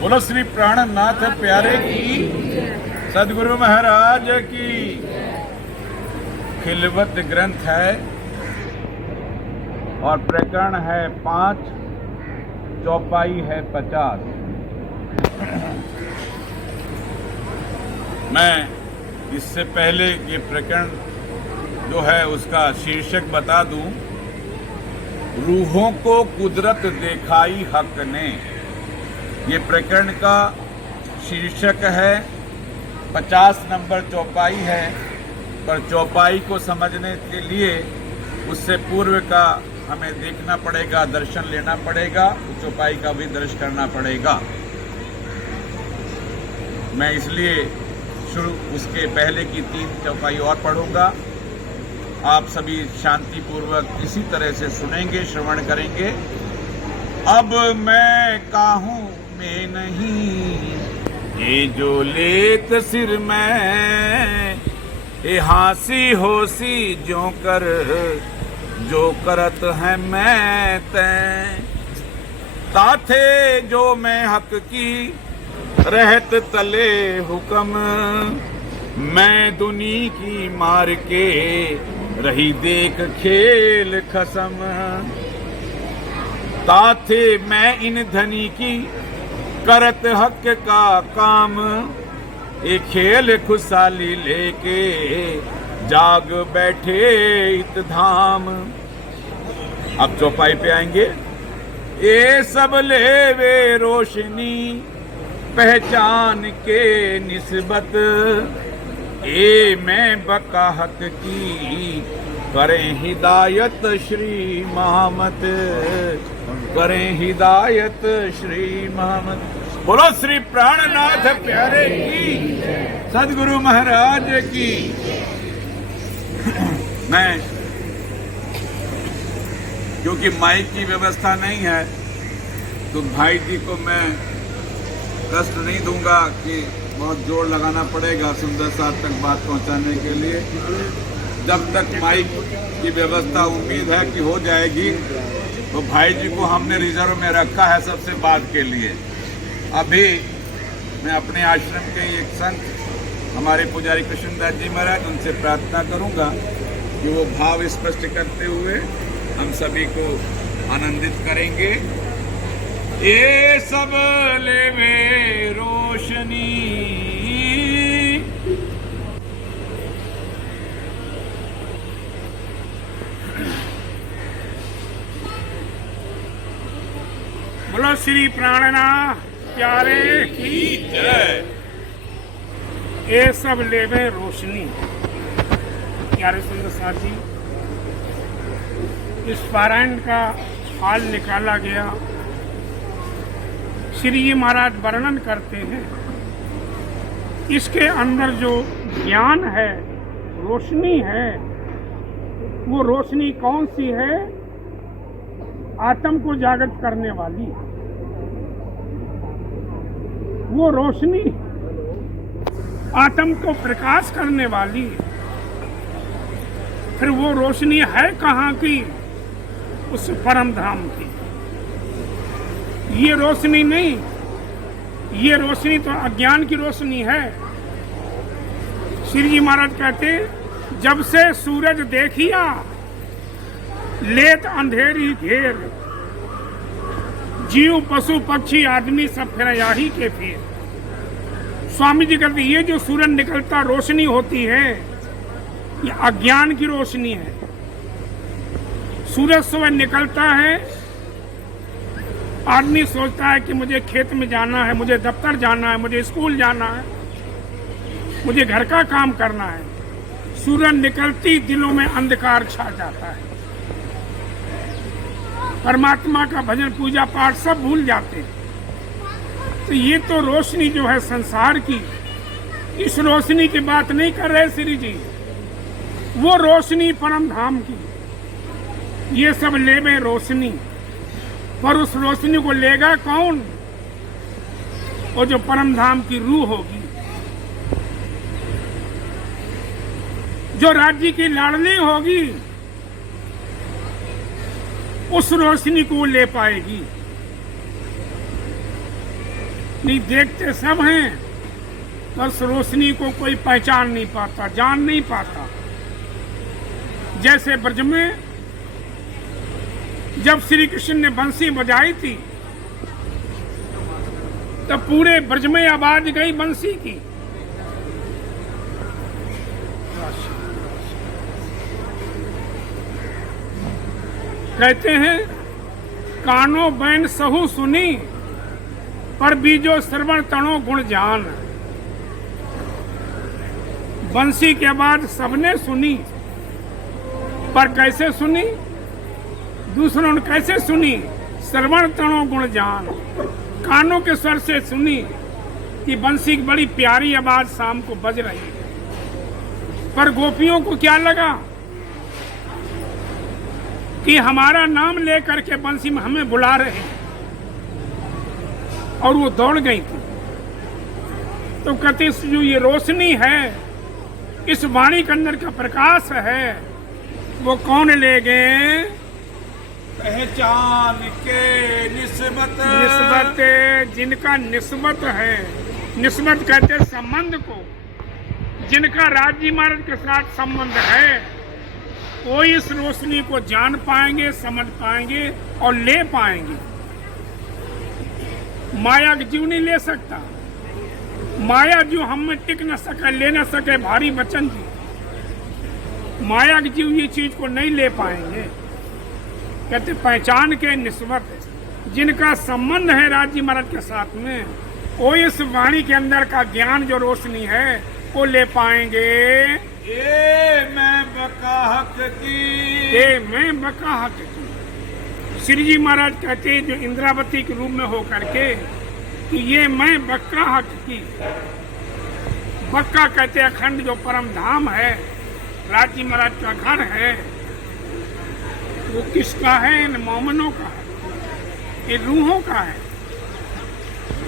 बोलो श्री प्राणनाथ प्यारे की, सदगुरु महाराज की। खिलवत ग्रंथ है और प्रकरण है 5, चौपाई है 50। मैं इससे पहले ये प्रकरण जो है उसका शीर्षक बता दूं। रूहों को कुदरत दिखाई हक ने, ये प्रकरण का शीर्षक है। 50 नंबर चौपाई है, पर चौपाई को समझने के लिए उससे पूर्व का हमें देखना पड़ेगा, दर्शन लेना पड़ेगा, चौपाई का भी दर्शन करना पड़ेगा। मैं इसलिए शुरू उसके पहले की 3 चौपाई और पढ़ूंगा। आप सभी शांति पूर्वक इसी तरह से सुनेंगे, श्रवण करेंगे। अब मैं काहूं में नहीं, ये जो लेत सिर में, ये हासी होसी जो करत है मैं तैं, ताथे जो मैं हक की रहत तले हुक्म, मैं दुनी की मार के रही देख खेल खसम, ताथे मैं इन धनी की करत हक का काम, एक खेल खुशहाली लेके जाग बैठे इत धाम। अब चौपाई पे आएंगे। ये सब लेवे रोशनी पहचान के निस्बत, ए मैं बकाहत की करें हिदायत श्री महमत, करें हिदायत श्री महमत। बोलो श्री प्राणनाथ प्यारे की, सदगुरु महाराज की। मैं क्योंकि माइक की व्यवस्था नहीं है तो भाई जी को मैं कष्ट नहीं दूंगा कि बहुत जोर लगाना पड़ेगा सुंदर साथ तक बात पहुंचाने के लिए। जब तक माइक की व्यवस्था उम्मीद है कि हो जाएगी, तो भाई जी को हमने रिजर्व में रखा है सबसे बाद के लिए। अभी मैं अपने आश्रम के एक संत हमारे पुजारी कृष्णदास जी महाराज, उनसे प्रार्थना करूंगा कि वो भाव स्पष्ट करते हुए हम सभी को आनंदित करेंगे। ये सब लेवे रोशनी, बोलो श्री प्राणनाथ प्यारे की जय। ये सब लेवे रोशनी। प्यारे सुंदर साथ जी, इस पारायण का हाल निकाला गया। श्री जी महाराज वर्णन करते हैं इसके अंदर जो ज्ञान है, रोशनी है, वो रोशनी कौन सी है? आत्म को जागृत करने वाली वो रोशनी, आत्म को प्रकाश करने वाली। फिर वो रोशनी है कहाँ की? उस परम धाम की। ये रोशनी नहीं, ये रोशनी तो अज्ञान की रोशनी है। श्री जी महाराज कहते, जब से सूरज देखिया लेत अंधेरी घेर, जीव पशु पक्षी आदमी सब फिर याही के फिर। स्वामी जी कहते ये जो सूरज निकलता रोशनी होती है, ये अज्ञान की रोशनी है। सूरज सुबह निकलता है, आदमी सोचता है कि मुझे खेत में जाना है, मुझे दफ्तर जाना है, मुझे स्कूल जाना है, मुझे घर का काम करना है। सूरज निकलती दिलों में अंधकार छा जाता है, परमात्मा का भजन पूजा पाठ सब भूल जाते हैं। तो ये तो रोशनी जो है संसार की, इस रोशनी की बात नहीं कर रहे श्री जी, वो रोशनी परम धाम की। ये सब लेवे रोशनी, पर उस रोशनी को लेगा कौन? वो जो परम धाम की रूह होगी, जो राज्य की लाडली होगी, उस रोशनी को ले पाएगी। नहीं देखते सब हैं, बस रोशनी को कोई पहचान नहीं पाता, जान नहीं पाता। जैसे ब्रज में जब श्री कृष्ण ने बंसी बजाई थी तब पूरे ब्रज में आवाज गई बंसी की। कहते हैं कानो बैन सहु सुनी, पर बीजो श्रवण तणो गुण जान। बंसी की आवाज सबने सुनी, पर कैसे सुनी, दूसरों ने कैसे सुनी? श्रवण तणो गुण जान, कानों के स्वर से सुनी कि बंसी की बड़ी प्यारी आवाज शाम को बज रही है। पर गोपियों को क्या लगा कि हमारा नाम लेकर के बंसी में हमें बुला रहे हैं, और वो दौड़ गई थी। तो कहते जो ये रोशनी है, इस वाणी के अंदर का प्रकाश है, वो कौन ले गए? पहचान के निस्बत, जिनका निस्बत है, निस्बत कहते संबंध को, जिनका राज्य महाराज के साथ संबंध है, वो इस रोशनी को जान पाएंगे, समझ पाएंगे और ले पाएंगे। माया का जीव नहीं ले सकता। माया जो हम में टिक न सके, ले न सके, भारी वचन जी, माया के जीव ये चीज को नहीं ले पाएंगे। कहते पहचान के निस्बत, जिनका संबंध है राज्य महाराज के साथ में, वो इस वाणी के अंदर का ज्ञान जो रोशनी है वो ले पाएंगे। ये मैं बकाहक की, ये मैं बकाहक की। श्री जी महाराज कहते जो इंद्रावती के रूप में होकर के कि ये मैं बक्का हक की। बक्का कहते अखंड जो परम धाम है, राज्य महाराज का घर है, वो किसका है? इन मोमनों का है, ये रूहों का है।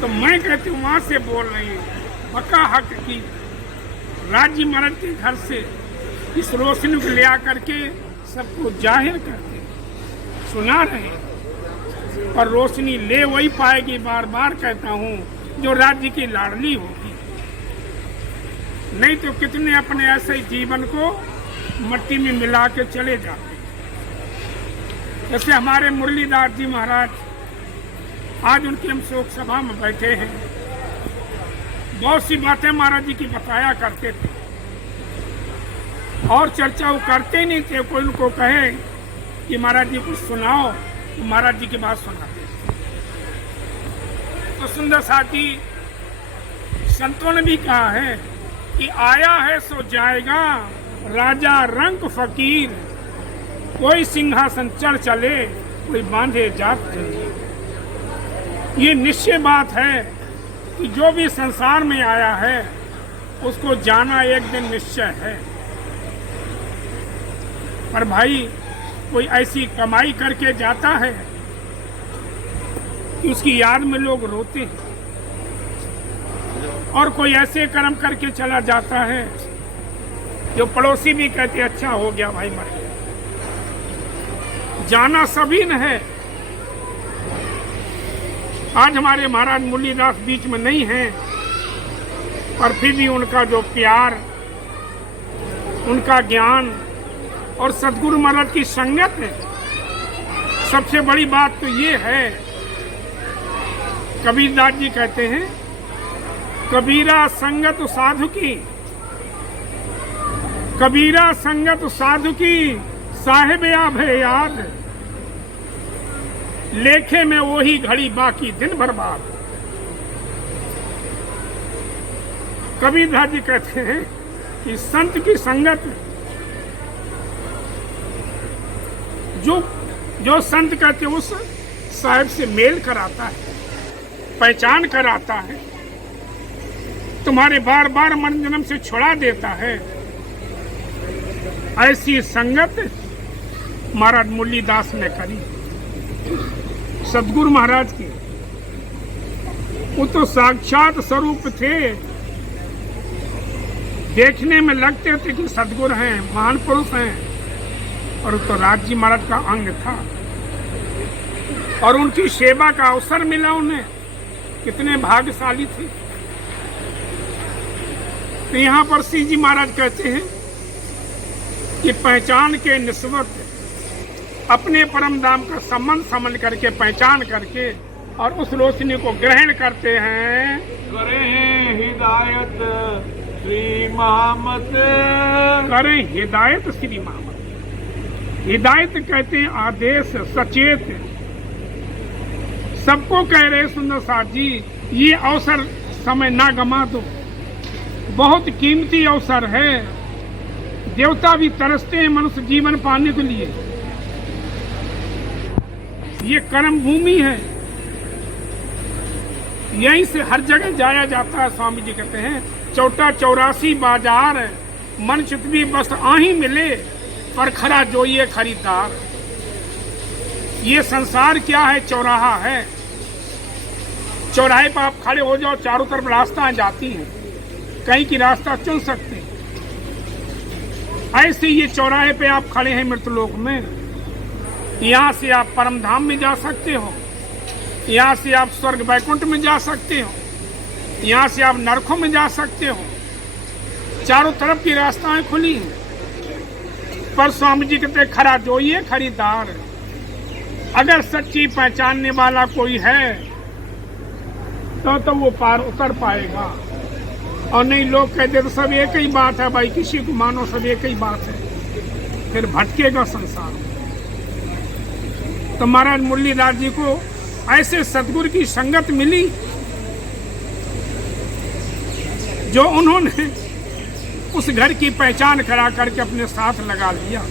तो मैं कहती हूँ वहां से बोल रही हूँ, बक्का हक की राज्य महाराज के घर से इस रोशनी को ले आकर के सबको जाहिर करते सुना रहे हैं। पर रोशनी ले वही पाएगी, बार बार कहता हूँ, जो राज्य की लाडली होगी। नहीं तो कितने अपने ऐसे जीवन को मट्टी में मिला के चले जाते। जैसे हमारे मुरलीदास जी महाराज, आज उनकी हम शोक सभा में बैठे हैं, बहुत सी बातें महाराज जी की बताया करते थे, और चर्चा वो करते नहीं थे। कोई उनको कहे कि महाराज जी कुछ सुनाओ, तो महाराज जी की बात सुनाते। तो सुंदर साथी संतों ने भी कहा है कि आया है सो जाएगा, राजा रंक फकीर, कोई सिंहासन चढ़ चले, कोई बांधे जात चले। ये निश्चय बात है कि जो भी संसार में आया है उसको जाना एक दिन निश्चय है। पर भाई कोई ऐसी कमाई करके जाता है कि उसकी याद में लोग रोते हैं, और कोई ऐसे कर्म करके चला जाता है जो पड़ोसी भी कहते अच्छा हो गया भाई, मर गया। जाना सभी न है। आज हमारे महाराज मुरलीदास बीच में नहीं हैं, पर फिर भी उनका जो प्यार, उनका ज्ञान और सद्गुरु महाराज की संगत है। सबसे बड़ी बात तो ये है, कबीरदास जी कहते हैं, कबीरा संगत साधु की, कबीरा संगत साधु की, साहिब आभे याद, लेखे में वही घड़ी बाकी दिन बर्बाद। कबीरदास जी कहते हैं कि संत की संगत, जो संत कहते हैं उस साहिब से मेल कराता है, पहचान कराता है, तुम्हारे बार बार मरण जन्म से छुड़ा देता है। ऐसी संगत महाराज मुरलीदास ने करी, सद्गुरु महाराज की। वो तो साक्षात स्वरूप थे, देखने में लगते थे कि सद्गुरु हैं, महान पुरुष हैं, और तो राज्य महाराज का अंग था। और उनकी सेवा का अवसर मिला उन्हें, कितने भाग्यशाली थे। तो यहाँ पर श्री जी महाराज कहते हैं कि पहचान के निस्बत अपने परम धाम का संबंध समझ करके पहचान करके और उस रोशनी को ग्रहण करते हैं। करें हिदायत श्री महामत, करें हिदायत श्री महामत। हिदायत कहते हैं आदेश, सचेत। सबको कह रहे सुंदर साथ जी, ये अवसर समय ना गमा दो, बहुत कीमती अवसर है। देवता भी तरसते हैं मनुष्य जीवन पाने के लिए। ये कर्म भूमि है, यहीं से हर जगह जाया जाता है। स्वामी जी कहते हैं चौटा 84 बाजार, मन चितवी बस आही मिले, पर खरा जो ये खरीदार। ये संसार क्या है? चौराहा है। चौराहे पर आप खड़े हो जाओ, चारों तरफ रास्ता जाती हैं, कहीं की रास्ता चुन सकते हैं। ऐसे ये चौराहे पे आप खड़े हैं मृतलोक में। यहाँ से आप परम धाम में जा सकते हो, यहाँ से आप स्वर्ग वैकुंठ में जा सकते हो, यहाँ से आप नरकों में जा सकते हो। चारों तरफ की रास्ताएं खुली हैं। पर स्वामी जी कहते खरा जो ये खरीदार। अगर सच्ची पहचानने वाला कोई है तो वो पार उतर पाएगा, और नहीं लोग कहते तो सब एक ही बात है भाई, किसी को मानो सब एक ही बात है, फिर भटकेगा संसार। तो महाराज मुरलीदास जी को ऐसे सतगुरु की संगत मिली जो उन्होंने उस घर की पहचान करा करके अपने साथ लगा लिया।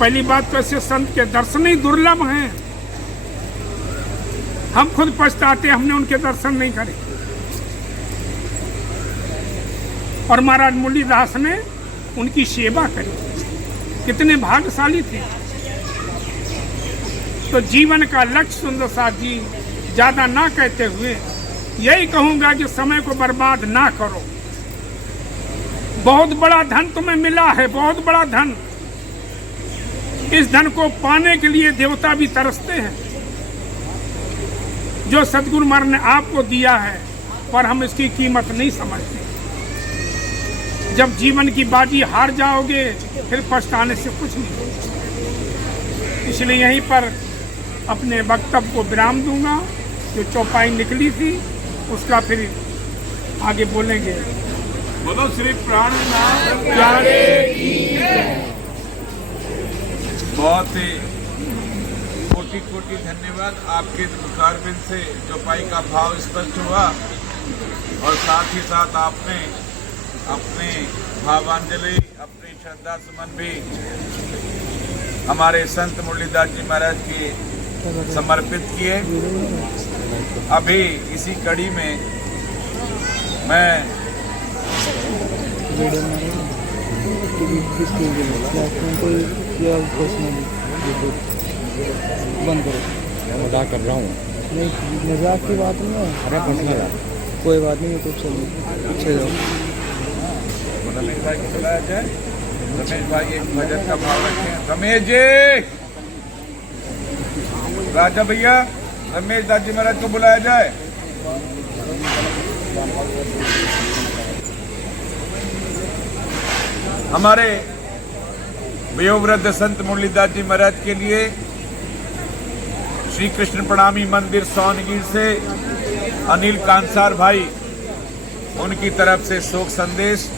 पहली बात तो ऐसे संत के दर्शन ही दुर्लभ हैं। हम खुद पछताते हमने उनके दर्शन नहीं करे। और महाराज मुरलीदास ने उनकी सेवा करी, कितने भाग्यशाली थे। तो जीवन का लक्ष्य सुंदर साथ जी ज्यादा ना कहते हुए यही कहूंगा कि समय को बर्बाद ना करो। बहुत बड़ा धन तुम्हें मिला है, बहुत बड़ा धन। इस धन को पाने के लिए देवता भी तरसते हैं। जो सतगुरु महाराज ने आपको दिया है, पर हम इसकी कीमत नहीं समझते। जब जीवन की बाजी हार जाओगे फिर पछताने से कुछ नहीं होगा। इसलिए यहीं पर अपने वक्तव्य को विराम दूंगा। जो चौपाई निकली थी उसका फिर आगे बोलेंगे। बोलो श्री प्राणनाथ प्यारे की बहुत ही कोटि कोटि धन्यवाद। आपके मुखारबिंद से चौपाई का भाव स्पष्ट हुआ, और साथ ही साथ आपने अपने भावांजलि, अपनी श्रद्धा सुमन भी हमारे संत मुरलीदास जी महाराज की समर्पित किए। अभी इसी कड़ी में मैं बंद करो, मजाक कर रहा हूँ। नहीं, मजाक की बात नहीं है। अरे पर्सनल कोई बात नहीं है, कुछ पीछे जाओ। रमेश भाई को बुलाया जाए। रमेश भाई एक भजन का भाव रखें। रमेश जी, राजा भैया, रमेश दास जी महाराज को बुलाया जाए। हमारे वयोवृद्ध संत मुरलीदास जी महाराज के लिए श्री कृष्ण प्रणामी मंदिर सोनगीर से अनिल कांसार भाई, उनकी तरफ से शोक संदेश।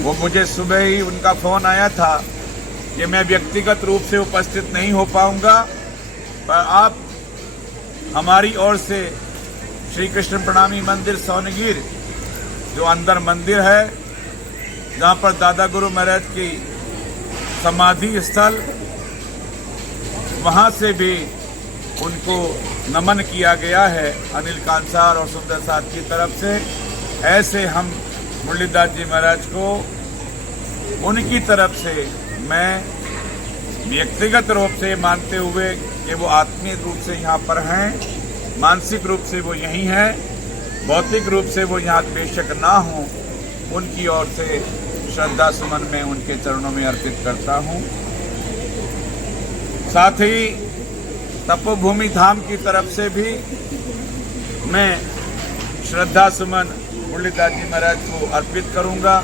वो मुझे सुबह ही उनका फोन आया था कि मैं व्यक्तिगत रूप से उपस्थित नहीं हो पाऊंगा, पर आप हमारी ओर से श्री कृष्ण प्रणामी मंदिर सोनगीर, जो अंदर मंदिर है जहाँ पर दादा गुरु महाराज की समाधि स्थल, वहाँ से भी उनको नमन किया गया है अनिल कांसार और सुंदर साथ की तरफ से। ऐसे हम मुरलीदास जी महाराज को उनकी तरफ से मैं व्यक्तिगत रूप से मानते हुए कि वो आत्मीय रूप से यहाँ पर हैं, मानसिक रूप से वो यहीं हैं, भौतिक रूप से वो यहाँ बेशक ना हों, उनकी ओर से श्रद्धा सुमन में उनके चरणों में अर्पित करता हूँ। साथ ही तपोभूमि धाम की तरफ से भी मैं श्रद्धा सुमन मुरलीदास जी महाराज को अर्पित करूंगा।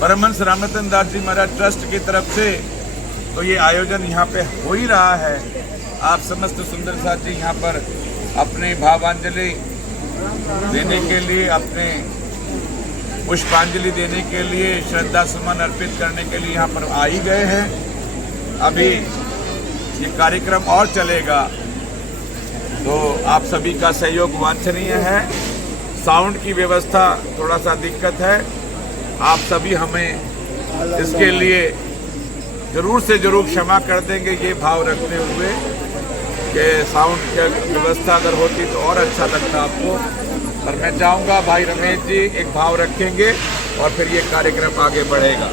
परमहंस रामरतन दास जी महाराज ट्रस्ट की तरफ से तो ये आयोजन यहाँ पे हो ही रहा है। आप समस्त सुंदर साथ जी यहाँ पर अपने भावांजलि देने के लिए, अपने पुष्पांजलि देने के लिए, श्रद्धा सुमन अर्पित करने के लिए यहाँ पर आ ही गए हैं। अभी ये कार्यक्रम और चलेगा, तो आप सभी का सहयोग वांछनीय है। साउंड की व्यवस्था थोड़ा सा दिक्कत है, आप सभी हमें इसके लिए जरूर से जरूर क्षमा कर देंगे, ये भाव रखते हुए कि साउंड की व्यवस्था अगर होती तो और अच्छा लगता आपको। पर मैं चाहूँगा भाई रमेश जी एक भाव रखेंगे और फिर ये कार्यक्रम आगे बढ़ेगा।